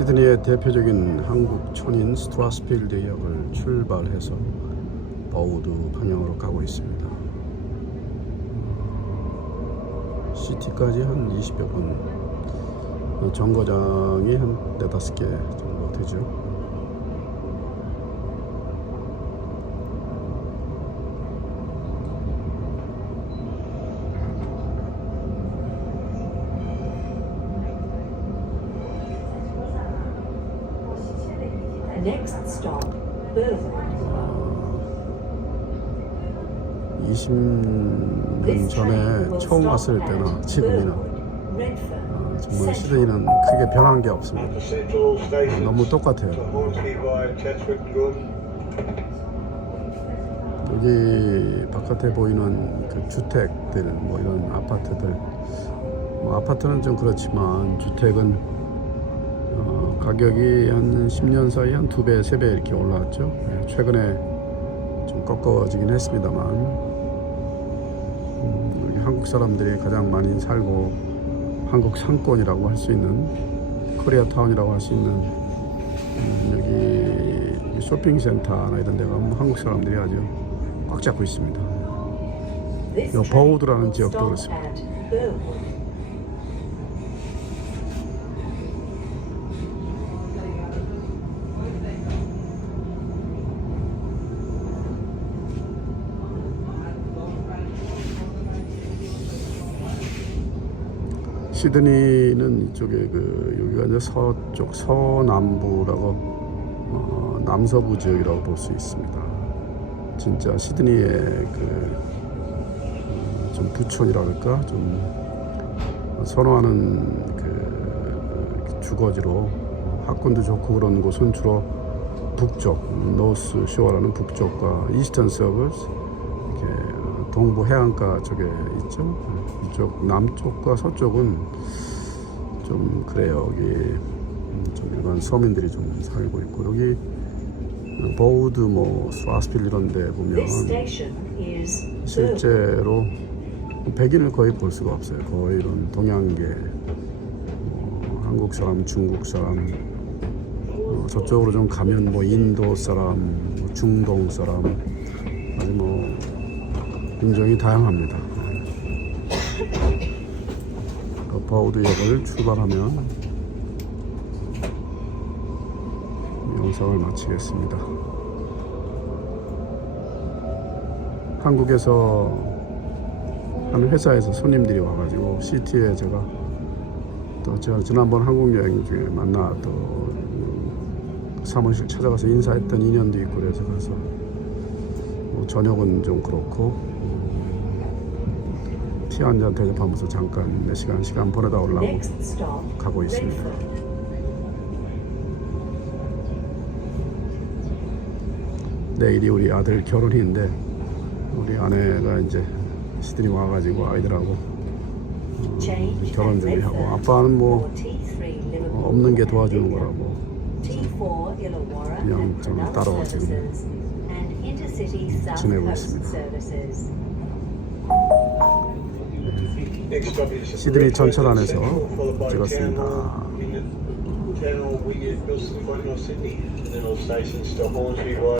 시드니의 대표적인 한국 촌인 스트라스필드 역을 출발해서 버우드 방향으로 가고 있습니다. 시티까지 한 20여 분, 어, 정거장이 한 네다섯 개 정도 되죠. Next stop, Burwood. 20년 전에 처음 왔을 때나 지금이나. 아, 정말 시드니는 크게 변한 게 없습니다. Station. 너무 똑같아요. 여기 바깥에 보이는 그 주택들, 뭐 이런 아파트들, 뭐 아파트는 좀 그렇지만 주택은 어, 가격이 한 10년 사이 한 두 배, 세 배 이렇게 올라왔죠. 예, 최근에 좀 꺾어지긴 했습니다만 음, 여기 한국 사람들이 가장 많이 살고 한국 상권이라고 할 수 있는 코리아 타운이라고 할 수 있는 음, 여기 쇼핑센터나 이런 데 가면 한국 사람들이 아주 꽉 잡고 있습니다. 버우드라는 지역도 그렇습니다. 시드니는 이쪽에 그 여기가 이제 서쪽 서남부라고 어, 남서부 지역이라고 볼 수 있습니다. 진짜 시드니의 그좀 부촌이라 그럴까 좀 선호하는 그 주거지로 학군도 좋고 그런 곳은 주로 북쪽 노스 쇼어라는 북쪽과 이스턴 서버스 동부 해안가 쪽에 있죠. 이쪽 남쪽과 서쪽은 좀 그래요. 여기 음, 좀 일반 서민들이 좀 살고 있고 여기 버우드 뭐 스와스필 이런 데 보면. 실제로 백인을 거의 볼 수가 없어요. 거의 이런 동양계, 뭐 한국 사람, 중국 사람, 어, 저쪽으로 좀 가면 뭐 인도 사람, 뭐 중동 사람, 아주 뭐 인종이 다양합니다. 그 버우드역을 출발하면 영상을 마치겠습니다. 한국에서 한 회사에서 손님들이 와가지고 시티에 제가 또 제가 지난번 한국 여행 중에 만나 또 음, 사무실 찾아가서 인사했던 인연도 있고 그래서 가서 뭐 저녁은 좀 그렇고 음, 잔 대접하면서 잠깐 몇 시간 시간 보내다 stop, 가고 있습니다. 내일이 우리 아들 결혼인데 우리 아내가 이제 시드니 와가지고 아이들하고 어, 결혼 준비하고 아빠는 뭐 for T3 어, 없는 게 도와주는. 거라고 T4 Illawarra 그냥 Cronulla 따로 지금 지내고 있습니다. 시드니 전철 안에서 찍었습니다.